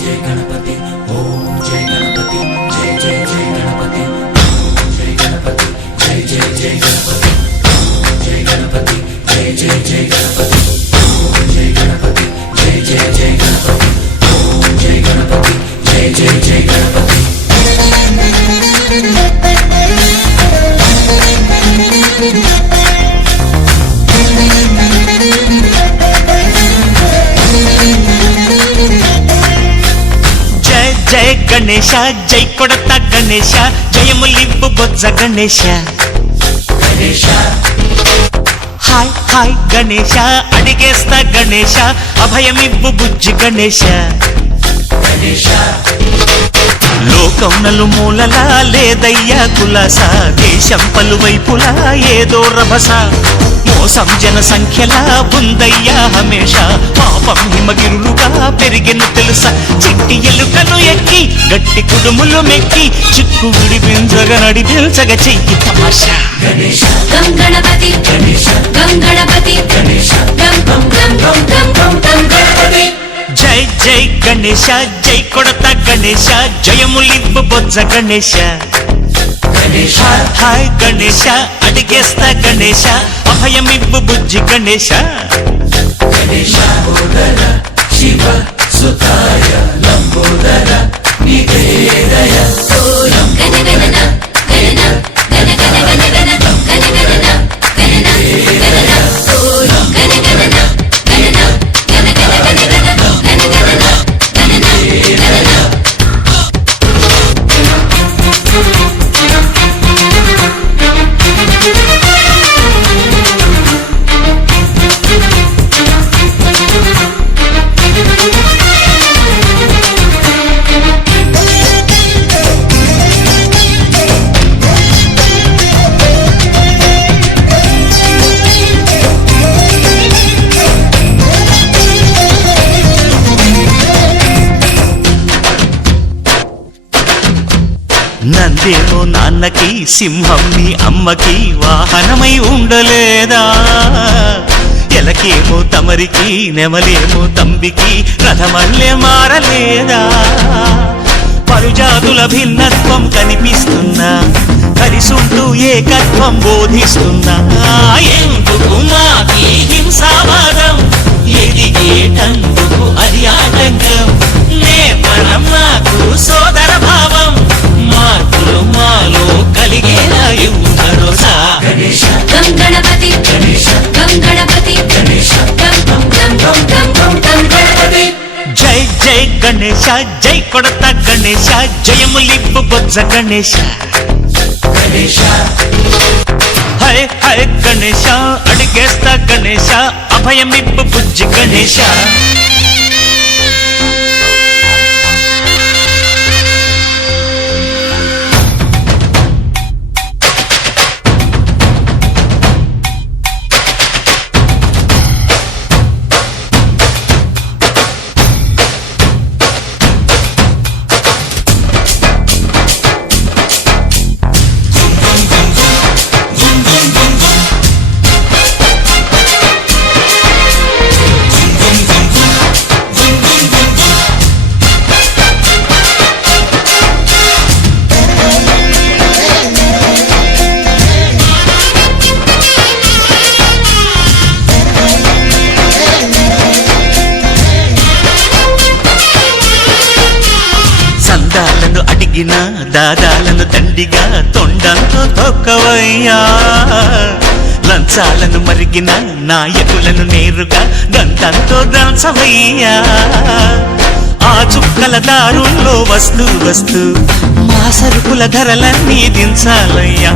जय गणपति ओम जय गणपति जय जय जय गणपति जय गणपति जय जय जय गणपति जय गणपति जय जय जय गणपति जय गणपति जय जय जय गणपति ओम जय गणपति जय जय जय गणपति जय गणेश जय कोडता गणेश जयमुलिब्बु बोज्ज गणेश गणेश हाय हाय गणेश अडिगेस्ता गणेश अभयमिब्बु बुज्जि गणेश गणेश लोकं नలుమూలలా లేదయ్యా కులాస దేశం పలువైపులా ఏదో రభస మోసం జన సంఖ్యలా ఉందయ్యా హమేష పాపం హిమగిరులుగా పెరిగిన తెలుసా చిట్టి ఎలుకలు ఎక్కి గట్టి కుడుములు మెక్కి చిక్కు విడిపించగ నడిపించగ చెయ్యి తమాషా गणेश गं गणपति गणेश गं गणपति गणेश गं गं गं गं गं गं गणपति जय जय गणेश जय कोडता गणेश जयमुलिब्बु बोज्ज गणेश गणेश हाय गणेश अडिगेस्ता गणेश अभयमिब्बु बुज्जि गणेश गणेश बोधर शिव सुताय लंबोदर निवेदय ओम गण गणन गणन गण गण गण गण गण गणन गणन गणन ओम गण गणन गणन गण गण गण गण गण गणन गणन गणन నందేమో నాన్నకి సింహం నీ అమ్మకి వాహనమై ఉండలేదా ఎలకేమో తమరికి నెమలేమో తంబికి రథమల్లే మారలేదా పలుజాతుల భిన్నత్వం కనిపిస్తున్నా కలిసుంటూ ఏకత్వం బోధిస్తున్నా ఎందుకు మాకి హింసావాదం ఎదిగేటందుకు అది ఆటంకం నేపరం నాకు సోదర భావం మార్పులు మాలో కలిగేలా భరోసా गणेश गं गणपति गणेश गं गणपति गणेश गं गं गं गं गं गं गणपति जय जय गणेश जय कोडता गणेश जयमुलिब्बु बोज्ज गणेश गणेश हाय हाय गणेश अडिगेस्ता गणेश अभयमिब्बु बुज्जि गणेश సందాలను అడిగిన దాదాలను దండిగా తొండంతో తొక్కవయ్యా లంచాలను మరిగిన నాయకులను నేరుగా దంతంతో దంచవయ్యా ఆ చుక్కల దారుల్లో వస్తూ వస్తూ మా సరుకుల ధరలన్నీ దించాలయ్యా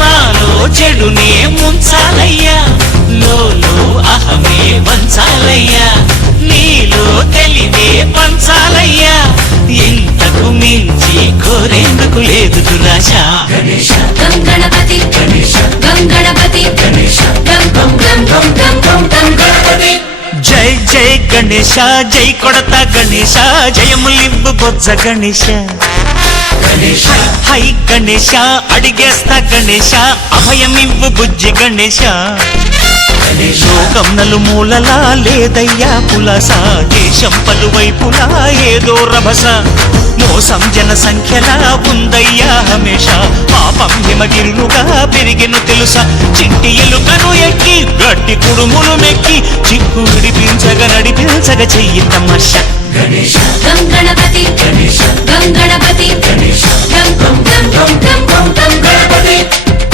మాలో చెడునే ముంచాలయ్యా లోలో అహమే వంచాలయ్యా నీలో తెలివే పంచాలయ్యా ఇంతకు మించి కోరేందుకు లేదు దురాశ गणेश गं गणपति गणेश गं गणपति गणेश गं गं गं गं गं गं गं गणपति जय जय गणेश जय कोडता गणेश जयमुलिब्बु बोज्ज गणेश గణేశ హై గణేశ అడిగేస్తా గణేశ అభయమివ్వు బుజ్జి గణేశ లోకం నలుమూలలా లేదయ్యా పులస దేశం పలువైపులా ఏదో రభస మోసం జన సంఖ్యలా ఉందయ్యా హమేష పాపం హిమగిరులుగా పెరిగెను తెలుసా చిట్టి ఎలుకను ఎక్కి గట్టి కుడుములు మెక్కి చిక్కు విడిపించగ నడిపించగ చెయ్యి తమష గణేశ గం గణపతి గణేశ గం గణపతి గణేశ గం గం గం గం గం గం గం గణపతి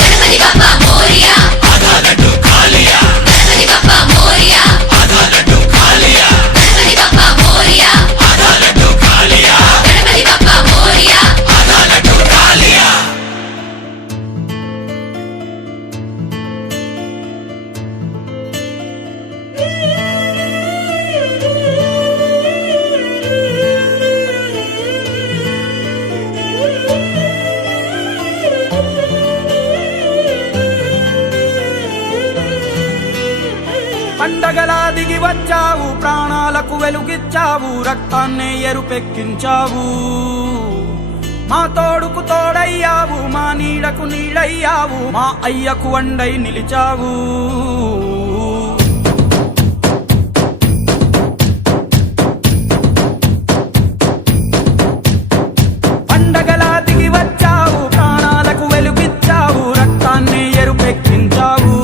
గణపతి బప్పా మోరియా ఆधा लड्डू खा लिया గణపతి బప్పా మోరియా आधा लड्डू खा लिया గణపతి బప్పా మోరియా आधा लड्डू खा लिया గణపతి బప్పా మోరియా आधा लड्डू खा लिया పండగలా దిగి వచ్చావు ప్రాణాలకు వెలుగిచ్చావు రక్తాన్నే ఎరుపెక్కించావు మా తోడుకు తోడయ్యావు మా నీడకు నీడయ్యావు మా అయ్యకు అండై నిలిచావు పండగలా దిగి వచ్చావు ప్రాణాలకు వెలుగిచ్చావు రక్తాన్నే ఎరుపెక్కించావు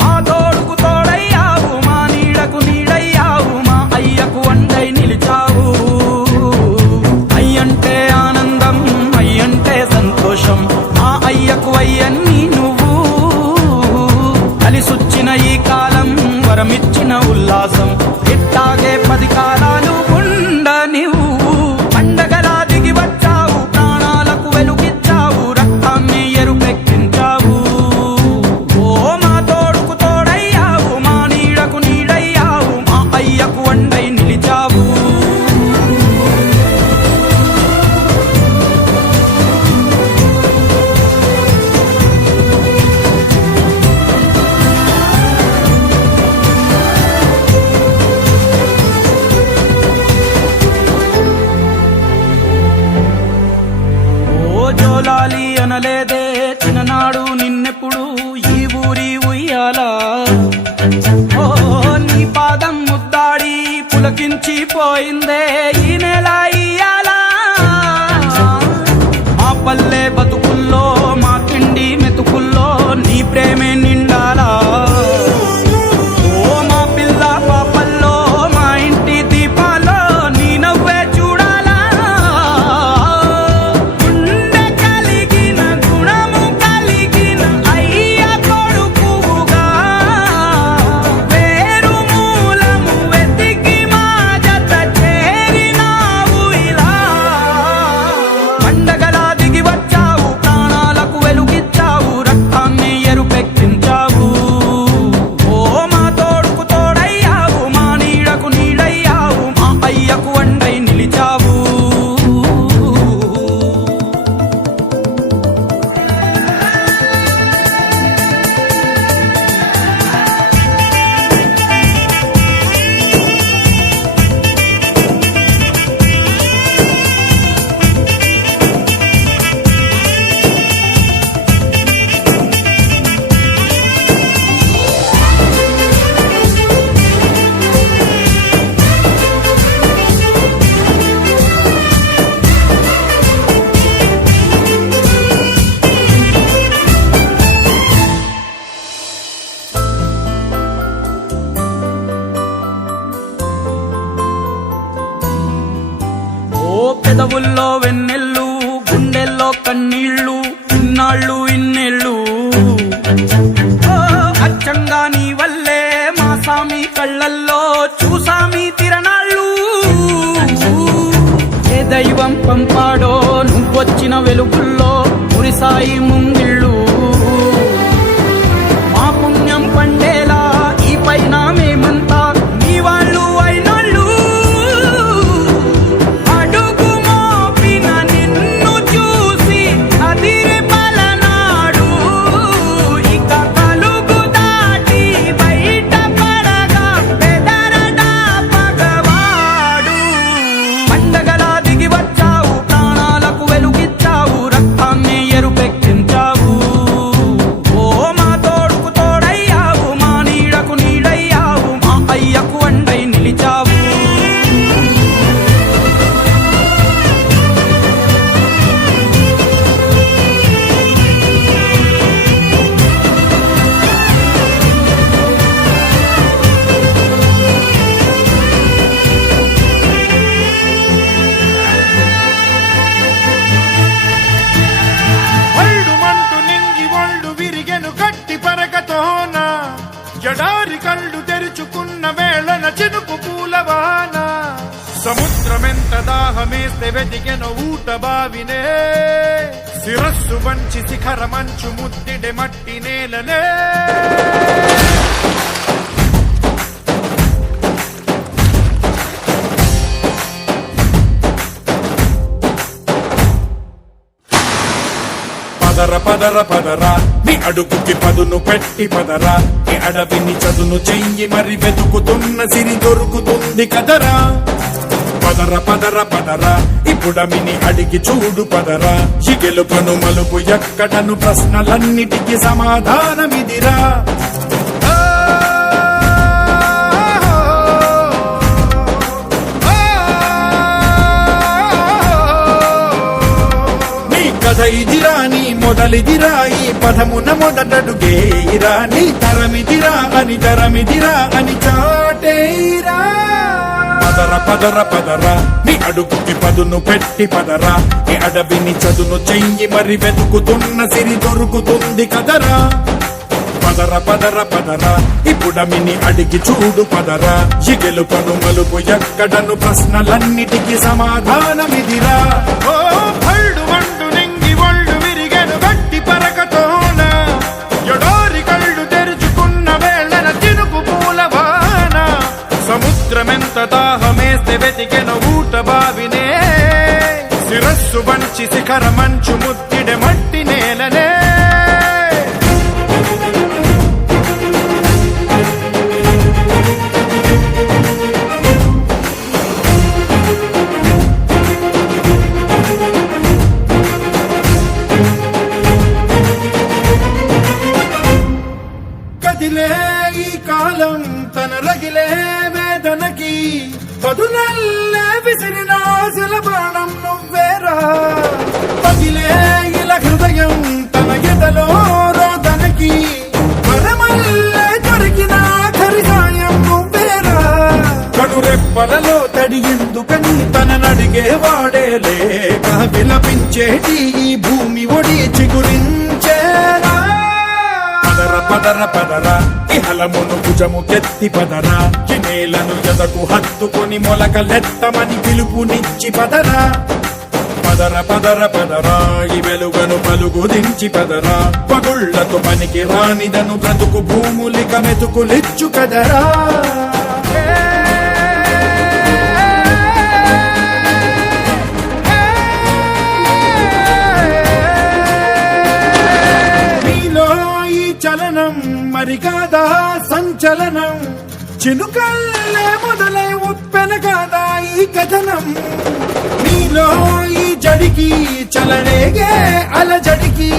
మా తోడుకు తోడయ్యావు మా నీడకు నీడయ్యావు మా అయ్యకు అండై నిలిచావు అయ్యంటే ఆనందం అయ్యంటే సంతోషం మా అయ్యకు అయ్యన్ని నువ్వు కలిసొచ్చిన ఈ కాలం వరమిచ్చిన ఉల్లాసం ఇట్టాగే 10 కాలాలు ఉండనివ్వు పండగలా దిగి వచ్చావు ప్రాణాలకు వెలుగిచ్చావు రక్తాన్ని ఎరుపెక్కించావు ఓ మా తోడుకు తోడయ్యావు మా నీడకు నీడయ్యావు మా అయ్యకు అండై నిలిచావు ఓ జోలాలి అనలేదే చిన్ననాడు నిన్నెప్పుడు ఈ ఊరి ఉయ్యాలా ఓ నీ పాదం ముద్దాడి పులకించి పోయిందే ఈ నెల ఇయ్యాలా మా పల్లె బతుకుల్లో మా తిండి మెతుకుల్లో నీ ప్రేమే నిండాలా ఓ మా పిల్ల పాపల్లో మా ఇంటి దీపాల్లో నీ నవ్వే చూడాలా గుండె కలిగిన గుణము కలిగిన అయ్య కొడుకుగా వేరు మూలము వెతికి మా జత చేరినావు ఇలా పండగలా దిగి వచ్చావు ప్రాణాలకు వెలుగిచ్చావు రక్తాన్ని ఎరుపెక్కించావు ఓ మా తోడుకు తోడయ్యావు మా నీడకు నీడయ్యావు మా అయ్యకు అండై నిలిచావు ఓ పెదవుల్లో వెన్నెల్లు గుండెల్లో కన్నీళ్ళు ఇన్నాళ్ళు ఇన్నేళ్ళు ఓ అచ్చంగా నీ వల్లే మా సామి కళ్ళల్లో చూసామి తిరణాళ్ళు ఏ దైవం పంపాడో నువ్వొచ్చిన వెలుగుల్లో మురిసాయి ముంగిళ్ళు మా పుణ్యం పండేలా ఈ పైన మేమంతా నీ వాళ్ళు అయినాళ్ళు అడుగు మోపిన నిన్ను చూసి అదిరి పలనాడు ఇక కలుగు దాటి బయట పడగా బెదరడా పగవాడు పండగలా దిగి వచ్చావు ప్రాణాలకు సముద్రమెంత దాహమేస్తే వెతికెన ఊట బావినే శిరస్సు వంచి శిఖర మంచు ముద్దిడె మట్టి నేలనే పదర పదర పదరా నీ అడుగుకి పదును పెట్టి పదరా ఈ అడవిని చదును చెయ్యి మరి వెతుకుతున్న సిరి దొరుకుతుంది కదరా పదర పదర పదరా ఇప్పుడమిని అడిగి చూడు పదరా ఈ గెలుపను మలుపు ఎక్కడను ప్రశ్నలన్నిటికీ సమాధానమిదిరా కథ ఇదిరా నీ మొదలిదిరా ఈ పదమున మొదటడుగేయిరా నీ తరమిదిరా అని తరమిదిరా అని చాటేరా పదర పదర పదరా నీ అడుగుకి పదును పెట్టి పదరా ఈ అడవిని చదును చెయ్యి మరి వెతుకుతున్న సిరి దొరుకుతుంది కదరా పదర పదర పదరా ఇప్పుడమిని అడిగి చూడు పదరా ఈ గెలుపను మలుపు ఎక్కడను ప్రశ్నలన్నిటికీ సమాధానమిదిరా ఓ భళ్ళు వండు నింగి ఒళ్ళు విరిగెను గట్టి పరకతోన ఎడోరి కళ్ళు తెరుచుకున్న వేళన తినుకు పూలవాన సముద్రమెంత దాహమేస్తే వెతికెన ఊట బావినే శిరస్సు వంచి శిఖర మంచు ముద్దిడె మట్టి నేలనే కదిలే ఈ కాలం తన రగిలే వేదనకి పదునల్లే విసిరిన ఆశల బాణం నువ్వేరా పగిలే ఇలా హృదయం తన ఎదలో రోదనకి పరమల్లే దొరికిన ఆఖరి సాయం నువ్వేరా కడురెప్పలలో తడి ఎందుకని తన నడిగే వాడే లేక విలపించేటి ఈ భూమి ఒడి చిగురించేరా పదర పదర పదరా ఇహలమును భుజము కెత్తి పదరా ఈ నేలను ఎదకు హత్తుకొని మొలకలెత్తమని పిలుపునిచ్చి పదరా పదర పదర పదరా ఈ వెలుగను పలుగు దించి పదరా పగుళ్లతో పనికి రానిదను బ్రతుకు భూములిక మెతుకులిచ్చు కదరా చలనం మరి కాదా సంచలనం చినుకల్లే మొదలై ఉప్పెన కాదా ఈ కథనం నీలో ఈ జడికి చలనేగే అలజడికి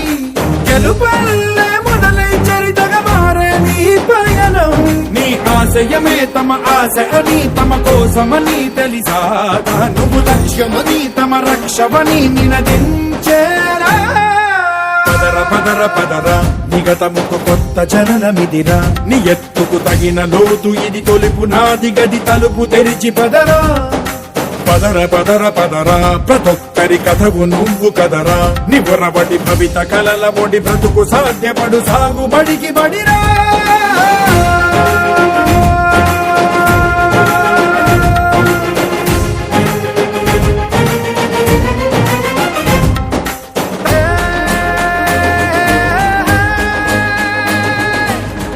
గెలుపల్లే మొదలై చరితగా మారే నీ పయనం నీ ఆశయమే తమ ఆశ అని తమ కోసమని తెలిసా నువ్వు లక్ష్యమని తమ రక్షవని నినదించేరా పదర పదర పదరా నిగతముకు కొత్త జననమిదిరా నీ ఎత్తుకు తగిన లోతు ఇది తొలుపు నాది గది తలుపు తెరిచి పదరా పదర పదర పదరా ప్రతొక్కరి కథవు నువ్వు కదరా నివరబడి భవిత కలల ఒడి బ్రతుకు సాధ్యపడు సాగుబడికి బడిరా